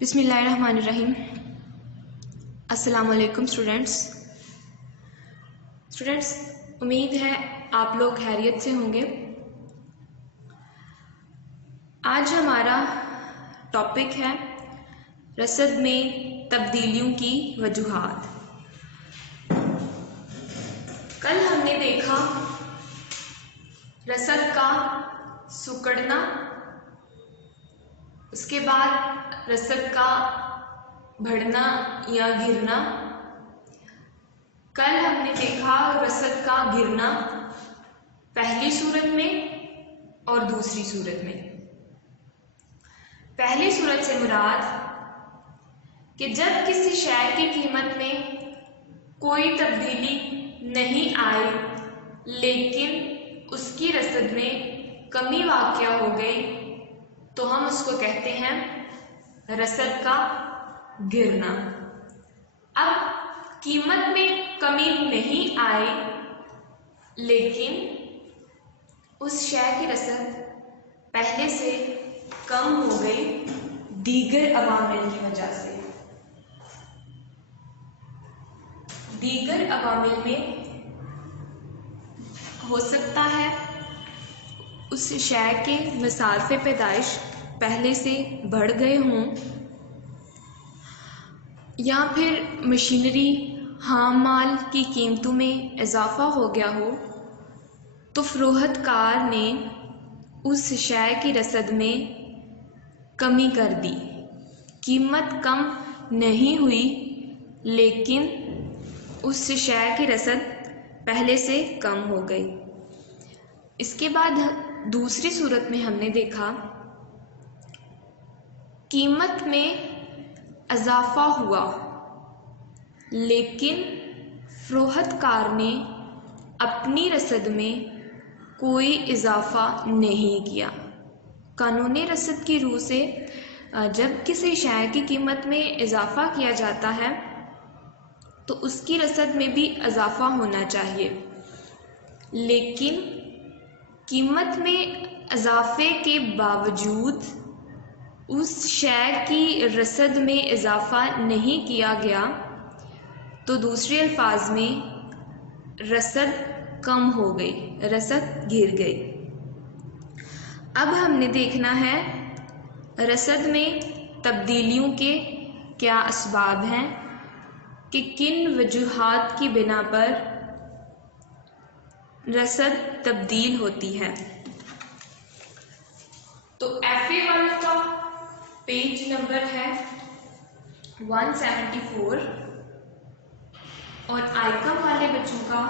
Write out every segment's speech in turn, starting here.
بسم اللہ الرحمن الرحیم۔ السلام علیکم اسٹوڈینٹس، امید ہے آپ لوگ خیریت سے ہوں گے۔ آج ہمارا ٹاپک ہے رسد میں تبدیلیوں کی وجوہات۔ کل ہم نے دیکھا رسد کا سکڑنا، اس کے بعد رسد کا بڑھنا یا گرنا۔ کل ہم نے دیکھا رسد کا گرنا پہلی صورت میں اور دوسری صورت میں۔ پہلی صورت سے مراد کہ جب کسی شے کی قیمت میں کوئی تبدیلی نہیں آئی لیکن اس کی رسد میں کمی واقع ہو گئی تو ہم اس کو کہتے ہیں رسد کا گرنا۔ اب قیمت میں کمی نہیں آئی لیکن اس شے کی رسد پہلے سے کم ہو گئی دیگر عوامل کی وجہ سے۔ دیگر عوامل میں ہو سکتا ہے اس شے کے مصارف پیدائش پہلے سے بڑھ گئے ہوں، یا پھر مشینری خام مال کی قیمتوں میں اضافہ ہو گیا ہو تو فروخت کار نے اس شے کی رسد میں کمی کر دی۔ قیمت کم نہیں ہوئی لیکن اس شے کی رسد پہلے سے کم ہو گئی۔ اس کے بعد دوسری صورت میں ہم نے دیکھا قیمت میں اضافہ ہوا لیکن فروخت کار نے اپنی رسد میں کوئی اضافہ نہیں کیا۔ قانون رسد کی روح سے جب کسی شے کی قیمت میں اضافہ کیا جاتا ہے تو اس کی رسد میں بھی اضافہ ہونا چاہیے، لیکن قیمت میں اضافے کے باوجود اس شے کی رسد میں اضافہ نہیں کیا گیا تو دوسرے الفاظ میں رسد کم ہو گئی، رسد گر گئی۔ اب ہم نے دیکھنا ہے رسد میں تبدیلیوں کے کیا اسباب ہیں کہ کن وجوہات کی بنا پر رسد تبدیل ہوتی ہے۔ تو FA1 کا پیج نمبر ہے 174 اور آئکم والے بچوں کا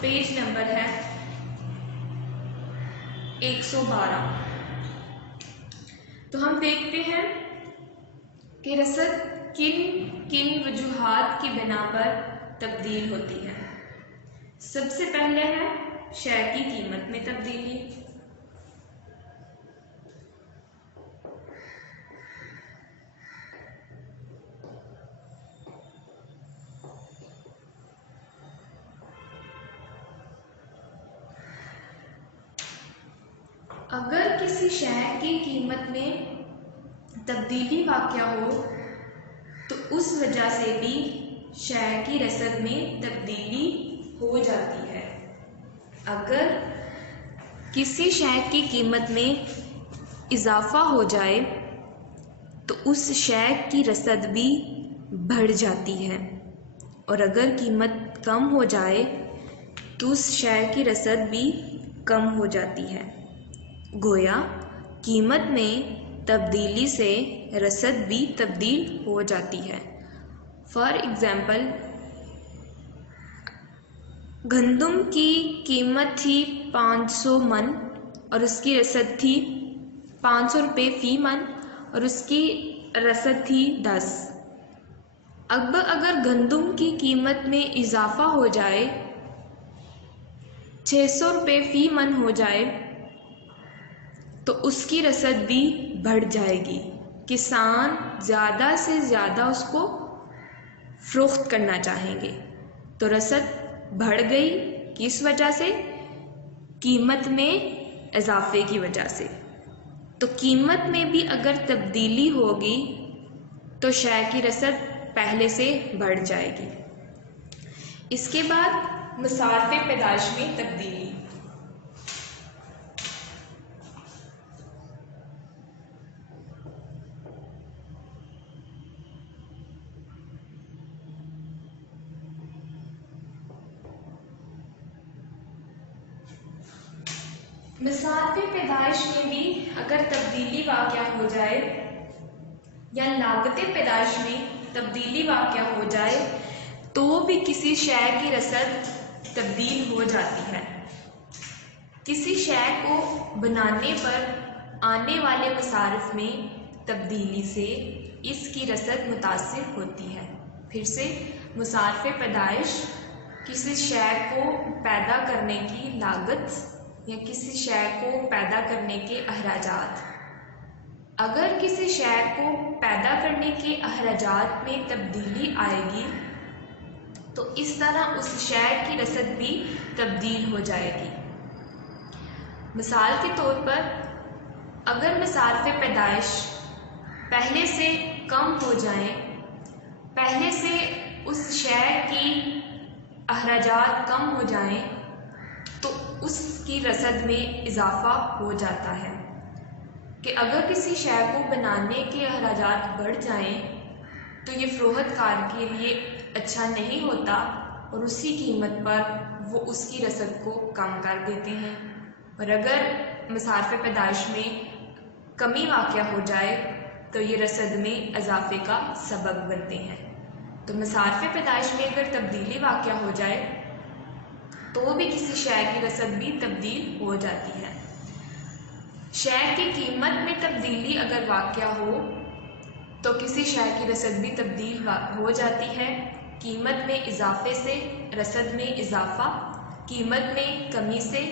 پیج نمبر ہے 112۔ تو ہم دیکھتے ہیں کہ رسد کن کن وجوہات کی بنا پر تبدیل ہوتی ہے۔ سب سے پہلے ہے شے کی قیمت میں تبدیلی۔ اگر کسی شے کی قیمت میں تبدیلی واقع ہو تو اس وجہ سے بھی شے کی رسد میں تبدیلی ہو جاتی ہے۔ اگر کسی شے کی قیمت میں اضافہ ہو جائے تو اس شے کی رسد بھی بڑھ جاتی ہے، اور اگر قیمت کم ہو جائے تو اس شے کی رسد بھی کم ہو جاتی ہے۔ گویا قیمت میں تبدیلی سے رسد بھی تبدیل ہو جاتی ہے۔ فار ایگزامپل، گندم کی قیمت تھی 500 من اور اس کی رسد تھی 500 روپے فی من، اور اس کی رسد تھی 10۔ اب اگر گندم کی قیمت میں اضافہ ہو جائے، 600 روپے فی من ہو جائے تو اس کی رسد بھی بڑھ جائے گی۔ کسان زیادہ سے زیادہ اس کو فروخت کرنا چاہیں گے تو رسد بڑھ گئی، کس وجہ سے؟ قیمت میں اضافے کی وجہ سے۔ تو قیمت میں بھی اگر تبدیلی ہوگی تو شے کی رسد پہلے سے بڑھ جائے گی۔ اس کے بعد مصارف پیدائش میں تبدیلی۔ مصارف پیدائش میں بھی اگر تبدیلی واقع ہو جائے یا لاگت پیدائش میں تبدیلی واقع ہو جائے تو بھی کسی شے کی رسد تبدیل ہو جاتی ہے۔ کسی شے کو بنانے پر آنے والے مصارف میں تبدیلی سے اس کی رسد متاثر ہوتی ہے۔ پھر سے مصارف پیدائش کسی شے کو پیدا کرنے کی لاگت یا کسی شے کو پیدا کرنے کے اخراجات۔ اگر کسی شے کو پیدا کرنے کے اخراجات میں تبدیلی آئے گی تو اس طرح اس شے کی رسد بھی تبدیل ہو جائے گی۔ مثال کے طور پر اگر مصارف پیدائش پہلے سے کم ہو جائیں، پہلے سے اس شے کی اخراجات کم ہو جائیں تو اس کی رسد میں اضافہ ہو جاتا ہے کہ اگر کسی شے کو بنانے کے اخراجات بڑھ جائیں تو یہ فروخت کار کے لیے اچھا نہیں ہوتا اور اسی قیمت پر وہ اس کی رسد کو کم کر دیتے ہیں، اور اگر مصارف پیدائش میں کمی واقع ہو جائے تو یہ رسد میں اضافے کا سبب بنتے ہیں۔ تو مصارف پیدائش میں اگر تبدیلی واقع ہو جائے تو بھی کسی شے کی رسد بھی تبدیل ہو جاتی ہے۔ شے کی قیمت میں تبدیلی اگر واقع ہو تو کسی شے کی رسد بھی تبدیل ہو جاتی ہے۔ قیمت میں اضافے سے رسد میں اضافہ، قیمت میں کمی سے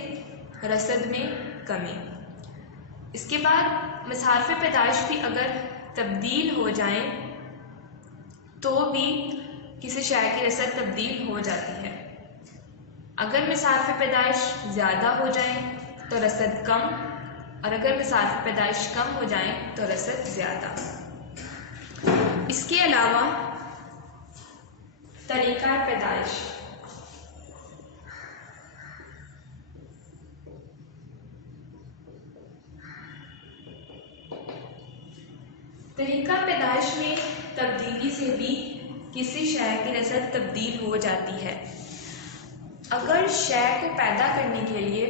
رسد میں کمی۔ اس کے بعد مصارف پیدائش بھی اگر تبدیل ہو جائیں تو بھی کسی شے کی رسد تبدیل ہو جاتی ہے۔ اگر مصارف پیدائش زیادہ ہو جائیں تو رسد کم، اور اگر مصارف پیدائش کم ہو جائیں تو رسد زیادہ۔ اس کے علاوہ طریقہ پیدائش۔ طریقہ پیدائش میں تبدیلی سے بھی کسی شے کی رسد تبدیل ہو جاتی ہے۔ اگر شے کو پیدا کرنے کے لیے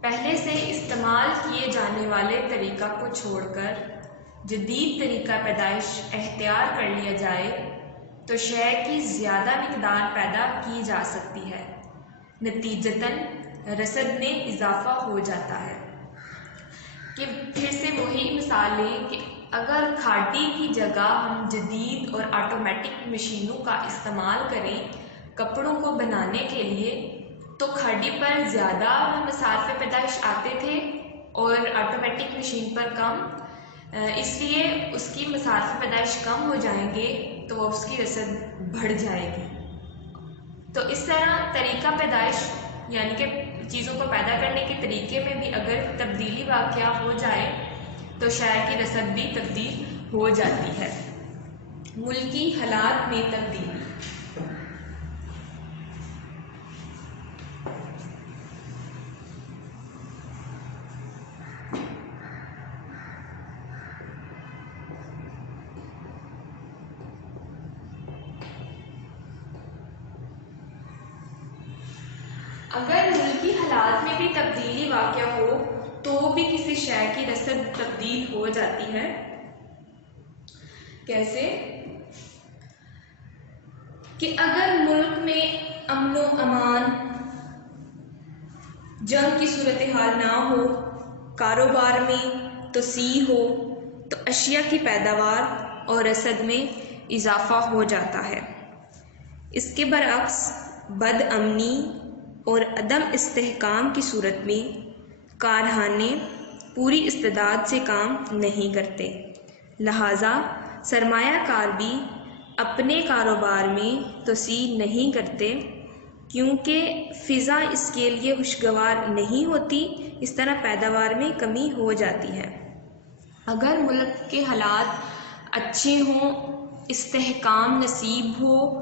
پہلے سے استعمال کیے جانے والے طریقہ کو چھوڑ کر جدید طریقہ پیدائش اختیار کر لیا جائے تو شے کی زیادہ مقدار پیدا کی جا سکتی ہے، نتیجتاً رسد میں اضافہ ہو جاتا ہے۔ کہ پھر سے وہی مثال لیں کہ اگر کھاٹی کی جگہ ہم جدید اور آٹومیٹک مشینوں کا استعمال کریں کپڑوں کو بنانے کے لیے تو کھاٹی پر زیادہ مصارف پیدائش آتے تھے اور آٹومیٹک مشین پر کم، اس لیے اس کی مصارف پیدائش کم ہو جائیں گے تو اس کی رسد بڑھ جائے گی۔ تو اس طرح طریقہ پیدائش یعنی کہ چیزوں کو پیدا کرنے کے طریقے میں بھی اگر تبدیلی واقع ہو جائے تو شے کی رسد بھی تبدیل ہو جاتی ہے۔ ملکی حالات میں تبدیلی۔ اگر ملکی حالات میں بھی تبدیلی واقع ہو تو بھی کسی شے کی رسد تبدیل ہو جاتی ہے۔ کیسے؟ کہ اگر ملک میں امن و امان، جنگ کی صورتحال نہ ہو، کاروبار میں توسیع ہو تو اشیاء کی پیداوار اور رسد میں اضافہ ہو جاتا ہے۔ اس کے برعکس بد امنی اور عدم استحکام کی صورت میں کارخانے پوری استعداد سے کام نہیں کرتے، لہٰذا سرمایہ کار بھی اپنے کاروبار میں توسیع نہیں کرتے کیونکہ فضا اس کے لیے خوشگوار نہیں ہوتی، اس طرح پیداوار میں کمی ہو جاتی ہے۔ اگر ملک کے حالات اچھے ہوں، استحکام نصیب ہو،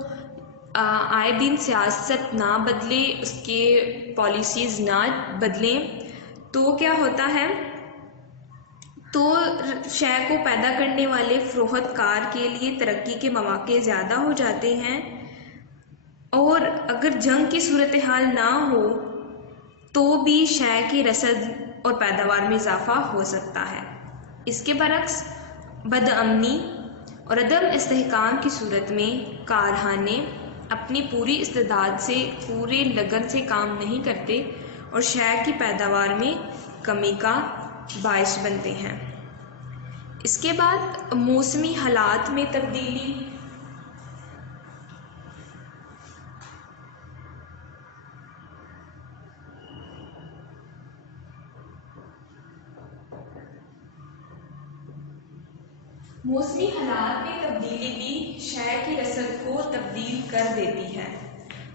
آئے دن سیاست نہ بدلے، اس کے پالیسیز نہ بدلیں، تو کیا ہوتا ہے، تو شے کو پیدا کرنے والے فروخت کار کے لیے ترقی کے مواقع زیادہ ہو جاتے ہیں، اور اگر جنگ کی صورتحال نہ ہو تو بھی شے کی رسد اور پیداوار میں اضافہ ہو سکتا ہے۔ اس کے برعکس بدامنی اور عدم استحکام کی صورت میں کارخانے اپنی پوری استعداد سے، پورے لگن سے کام نہیں کرتے اور شے کی پیداوار میں کمی کا باعث بنتے ہیں۔ اس کے بعد موسمی حالات میں تبدیلی۔ موسمی حالات میں تبدیلی بھی شے کی رسد کو تبدیل کر دیتی ہے۔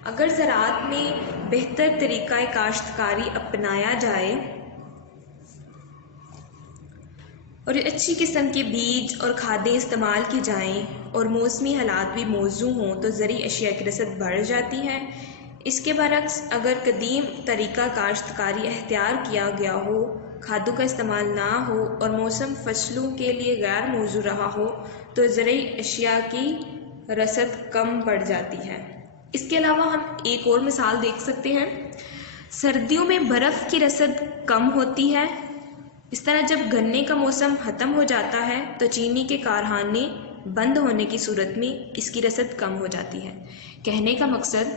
اگر زراعت میں بہتر طریقہ کاشتکاری اپنایا جائے اور اچھی قسم کے بیج اور کھادیں استعمال کی جائیں اور موسمی حالات بھی موزوں ہوں تو زرعی اشیاء کی رسد بڑھ جاتی ہے۔ اس کے برعکس اگر قدیم طریقہ کاشتکاری اختیار کیا گیا ہو، کھادوں کا استعمال نہ ہو اور موسم فصلوں کے لیے غیر موزوں رہا ہو تو زرعی اشیاء کی رسد کم پڑ جاتی ہے۔ اس کے علاوہ ہم ایک اور مثال دیکھ سکتے ہیں، سردیوں میں برف کی رسد کم ہوتی ہے۔ اس طرح جب گنے کا موسم ختم ہو جاتا ہے تو چینی کے کارخانے بند ہونے کی صورت میں اس کی رسد کم ہو جاتی ہے۔ کہنے کا مقصد،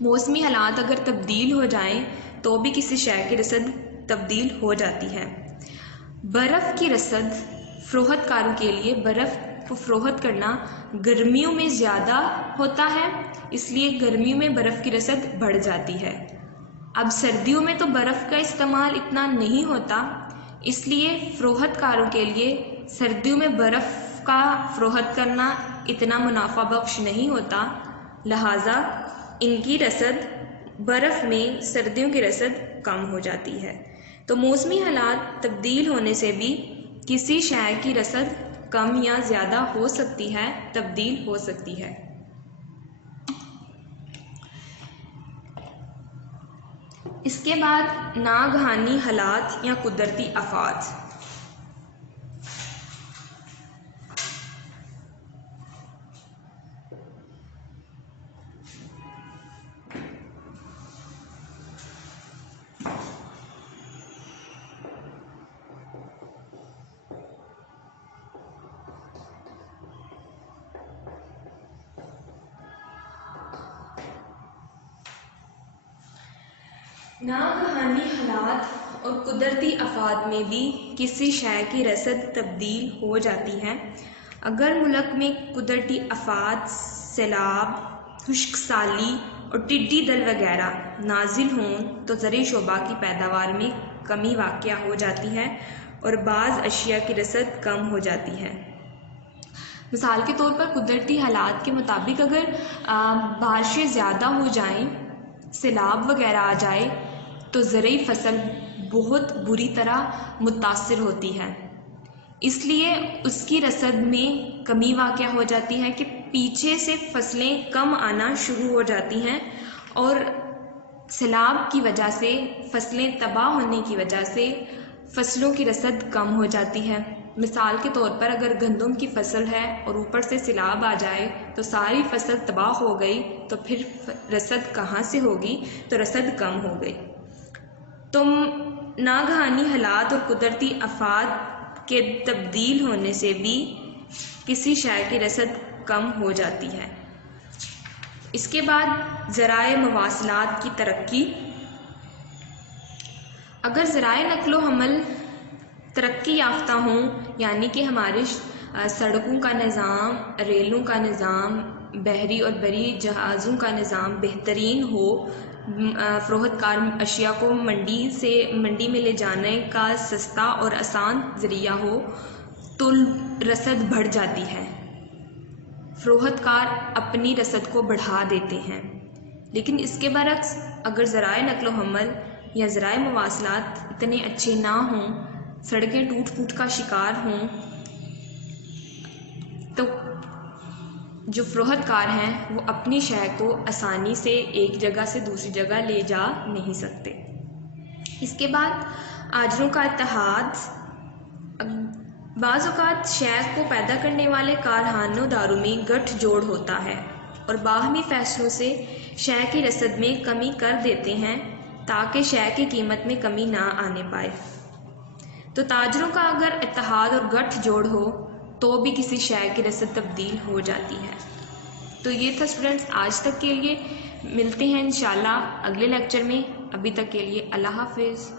موسمی حالات اگر تبدیل ہو جائیں تو بھی کسی شے کی رسد تبدیل ہو جاتی ہے۔ برف کی رسد، فروخت کاروں کے لیے برف کو فروخت کرنا گرمیوں میں زیادہ ہوتا ہے، اس لیے گرمیوں میں برف کی رسد بڑھ جاتی ہے۔ اب سردیوں میں تو برف کا استعمال اتنا نہیں ہوتا، اس لیے فروخت کاروں کے لیے سردیوں میں برف کا فروخت کرنا اتنا منافع بخش نہیں ہوتا، لہٰذا ان کی رسد برف میں سردیوں کی رسد کم ہو جاتی ہے۔ تو موسمی حالات تبدیل ہونے سے بھی کسی شے کی رسد کم یا زیادہ ہو سکتی ہے، تبدیل ہو سکتی ہے۔ اس کے بعد ناگہانی حالات یا قدرتی آفات۔ ناگہانی حالات اور قدرتی آفات میں بھی کسی شے کی رسد تبدیل ہو جاتی ہے۔ اگر ملک میں قدرتی آفات، سیلاب، خشک سالی اور ٹڈی دل وغیرہ نازل ہوں تو زرعی شعبہ کی پیداوار میں کمی واقع ہو جاتی ہے اور بعض اشیاء کی رسد کم ہو جاتی ہے۔ مثال کے طور پر قدرتی حالات کے مطابق اگر بارشیں زیادہ ہو جائیں، سیلاب وغیرہ آ جائے تو زرعی فصل بہت بری طرح متاثر ہوتی ہے، اس لیے اس کی رسد میں کمی واقع ہو جاتی ہے کہ پیچھے سے فصلیں کم آنا شروع ہو جاتی ہیں اور سیلاب کی وجہ سے، فصلیں تباہ ہونے کی وجہ سے فصلوں کی رسد کم ہو جاتی ہے۔ مثال کے طور پر اگر گندم کی فصل ہے اور اوپر سے سیلاب آ جائے تو ساری فصل تباہ ہو گئی تو پھر رسد کہاں سے ہوگی، تو رسد کم ہو گئی۔ تو ناگہانی حالات اور قدرتی آفات کے تبدیل ہونے سے بھی کسی شے کی رسد کم ہو جاتی ہے۔ اس کے بعد ذرائع مواصلات کی ترقی۔ اگر ذرائع نقل و حمل ترقی یافتہ ہوں، یعنی کہ ہمارے سڑکوں کا نظام، ریلوں کا نظام، بحری اور بری جہازوں کا نظام بہترین ہو، فروخت کار اشیاء کو منڈی میں لے جانے کا سستا اور آسان ذریعہ ہو تو رسد بڑھ جاتی ہے، فروخت کار اپنی رسد کو بڑھا دیتے ہیں۔ لیکن اس کے برعکس اگر ذرائع نقل و حمل یا ذرائع مواصلات اتنے اچھے نہ ہوں، سڑکیں ٹوٹ پھوٹ کا شکار ہوں تو جو فروخت کار ہیں وہ اپنی شے کو آسانی سے ایک جگہ سے دوسری جگہ لے جا نہیں سکتے۔ اس کے بعد آجروں کا اتحاد۔ بعض اوقات شے کو پیدا کرنے والے کارخانوں داروں میں گٹھ جوڑ ہوتا ہے اور باہمی فیصلوں سے شے کی رسد میں کمی کر دیتے ہیں تاکہ شے کی قیمت میں کمی نہ آنے پائے۔ تو تاجروں کا اگر اتحاد اور گٹھ جوڑ ہو تو بھی کسی شے کی رسد تبدیل ہو جاتی ہے۔ تو یہ تھا اسٹوڈنٹس آج تک کے لیے، ملتے ہیں انشاءاللہ اگلے لیکچر میں۔ ابھی تک کے لیے اللہ حافظ۔